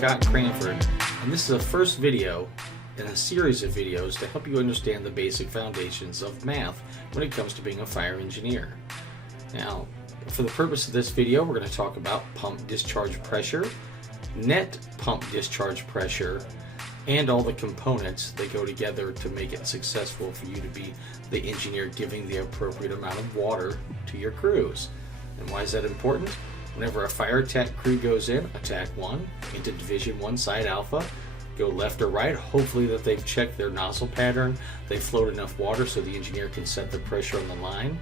Scott Cranford, and this is the first video in a series of videos to help you understand the basic foundations of math when it comes to being a fire engineer. Now, for the purpose of this video, we're going to talk about pump discharge pressure, net pump discharge pressure, and all the components that go together to make it successful for you to be the engineer giving the appropriate amount of water to your crews. And why is that important? Whenever a fire attack crew goes in, attack 1, into division 1 side alpha, go left or right, hopefully that they've checked their nozzle pattern, they've flowed enough water so the engineer can set the pressure on the line.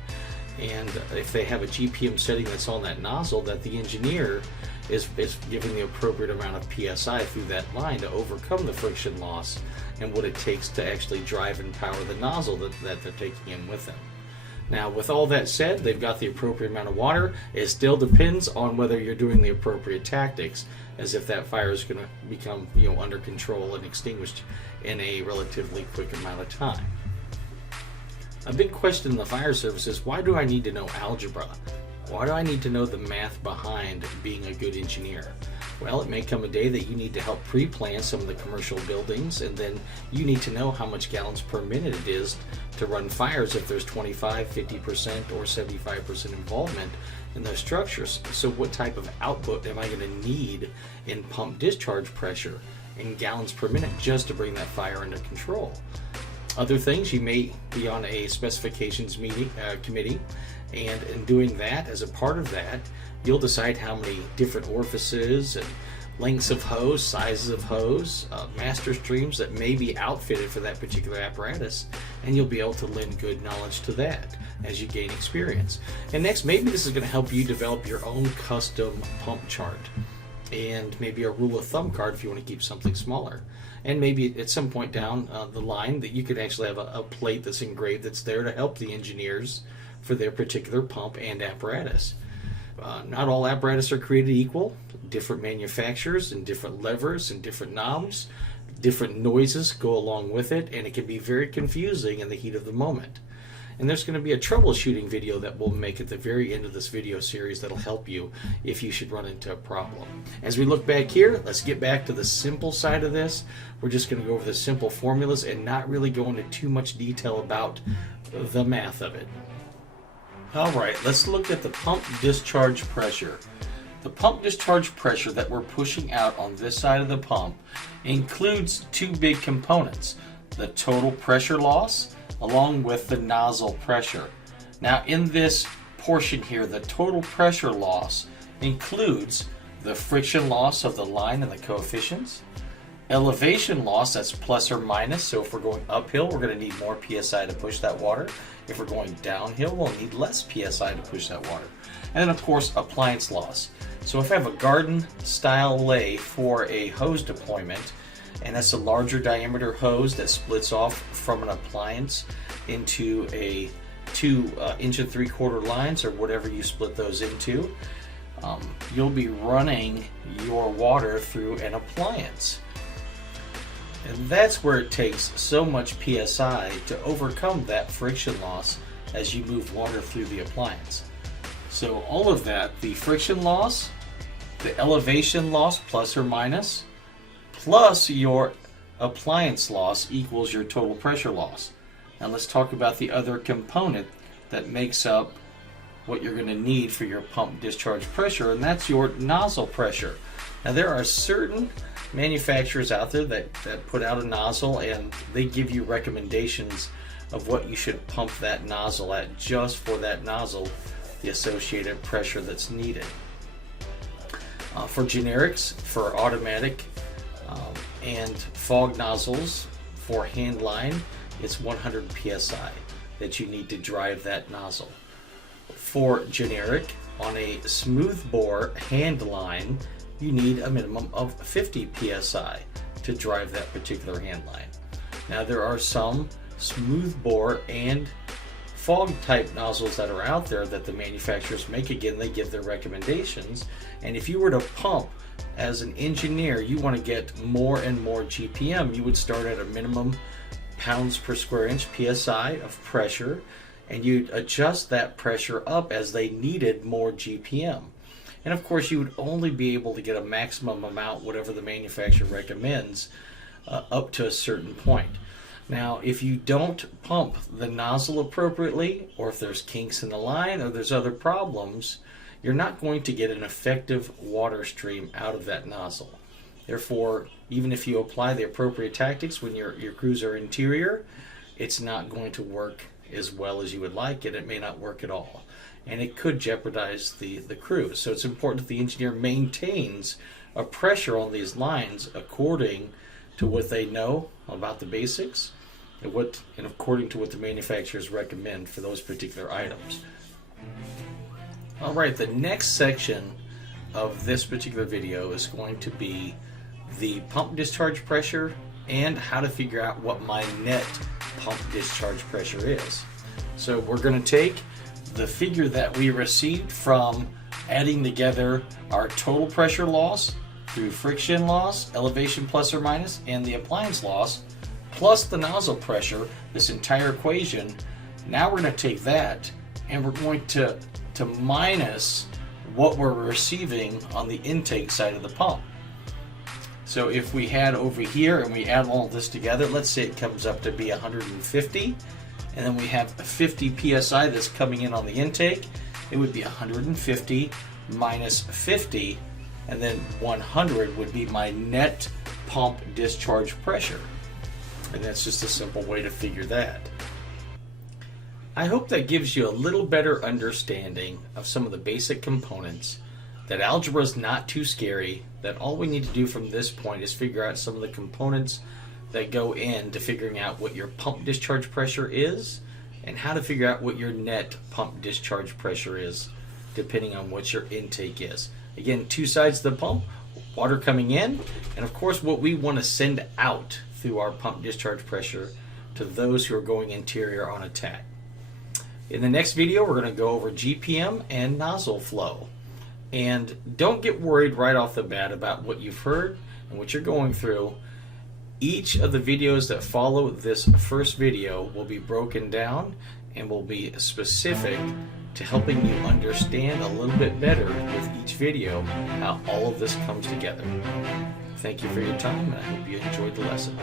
And if they have a GPM setting that's on that nozzle, that the engineer is giving the appropriate amount of PSI through that line to overcome the friction loss and what it takes to actually drive and power the nozzle that they're taking in with them. Now, with all that said, they've got the appropriate amount of water. It still depends on whether you're doing the appropriate tactics, as if that fire is going to become, under control and extinguished in a relatively quick amount of time. A big question in the fire service is, why do I need to know algebra? Why do I need to know the math behind being a good engineer? Well, it may come a day that you need to help pre-plan some of the commercial buildings, and then you need to know how much gallons per minute it is to run fires if there's 25, 50%, or 75% involvement in those structures. So what type of output am I going to need in pump discharge pressure in gallons per minute just to bring that fire under control? Other things, you may be on a specifications committee, and in doing that, as a part of that, you'll decide how many different orifices and lengths of hose, sizes of hose, master streams that may be outfitted for that particular apparatus, and you'll be able to lend good knowledge to that as you gain experience. And next, maybe this is going to help you develop your own custom pump chart, and maybe a rule of thumb card if you want to keep something smaller. And maybe at some point down the line that you could actually have a plate that's engraved that's there to help the engineers for their particular pump and apparatus. Not all apparatus are created equal. Different manufacturers and different levers and different knobs, different noises go along with it, and it can be very confusing in the heat of the moment. And there's going to be a troubleshooting video that we'll make at the very end of this video series that'll help you if you should run into a problem. As we look back here, let's get back to the simple side of this. We're just going to go over the simple formulas and not really go into too much detail about the math of it. Alright, let's look at the pump discharge pressure. The pump discharge pressure that we're pushing out on this side of the pump includes two big components: the total pressure loss along with the nozzle pressure. Now, in this portion here, the total pressure loss includes the friction loss of the line and the coefficients, elevation loss, that's plus or minus, so if we're going uphill we're going to need more PSI to push that water. If we're going downhill we'll need less PSI to push that water. And then of course appliance loss. So if I have a garden style lay for a hose deployment, and that's a larger diameter hose that splits off from an appliance into a 2 inch and 3/4 lines, or whatever you split those into, you'll be running your water through an appliance. And that's where it takes so much PSI to overcome that friction loss as you move water through the appliance. So all of that, the friction loss, the elevation loss plus or minus, plus your appliance loss equals your total pressure loss. Now let's talk about the other component that makes up what you're going to need for your pump discharge pressure, and that's your nozzle pressure. Now there are certain manufacturers out there that put out a nozzle, and they give you recommendations of what you should pump that nozzle at just for that nozzle, the associated pressure that's needed. For generics, for automatic and fog nozzles, for hand line, it's 100 PSI that you need to drive that nozzle. For generic, on a smooth bore hand line, you need a minimum of 50 PSI to drive that particular hand line. Now there are some smooth bore and fog type nozzles that are out there that the manufacturers make. Again, they give their recommendations, and if you were to pump as an engineer, you want to get more and more GPM, you would start at a minimum pounds per square inch PSI of pressure, and you'd adjust that pressure up as they needed more GPM. And of course, you would only be able to get a maximum amount, whatever the manufacturer recommends, up to a certain point. Now, if you don't pump the nozzle appropriately, or if there's kinks in the line, or there's other problems, you're not going to get an effective water stream out of that nozzle. Therefore, even if you apply the appropriate tactics when your crews are interior, it's not going to work as well as you would like, and it may not work at all. And it could jeopardize the crew. So it's important that the engineer maintains a pressure on these lines according to what they know about the basics and according to what the manufacturers recommend for those particular items. All right, the next section of this particular video is going to be the pump discharge pressure and how to figure out what my net pump discharge pressure is. So we're going to take the figure that we received from adding together our total pressure loss through friction loss, elevation plus or minus, and the appliance loss, plus the nozzle pressure, this entire equation. Now we're going to take that and we're going to minus what we're receiving on the intake side of the pump. So if we had over here and we add all this together, let's say it comes up to be 150, and then we have 50 psi that's coming in on the intake, it would be 150 minus 50, and then 100 would be my net pump discharge pressure. And that's just a simple way to figure that. I hope that gives you a little better understanding of some of the basic components, that algebra is not too scary, that all we need to do from this point is figure out some of the components that go into figuring out what your pump discharge pressure is and how to figure out what your net pump discharge pressure is depending on what your intake is. Again, two sides of the pump, water coming in, and of course what we want to send out through our pump discharge pressure to those who are going interior on attack. In the next video, we're going to go over GPM and nozzle flow. And don't get worried right off the bat about what you've heard and what you're going through. Each of the videos that follow this first video will be broken down and will be specific to helping you understand a little bit better with each video how all of this comes together. Thank you for your time, and I hope you enjoyed the lesson.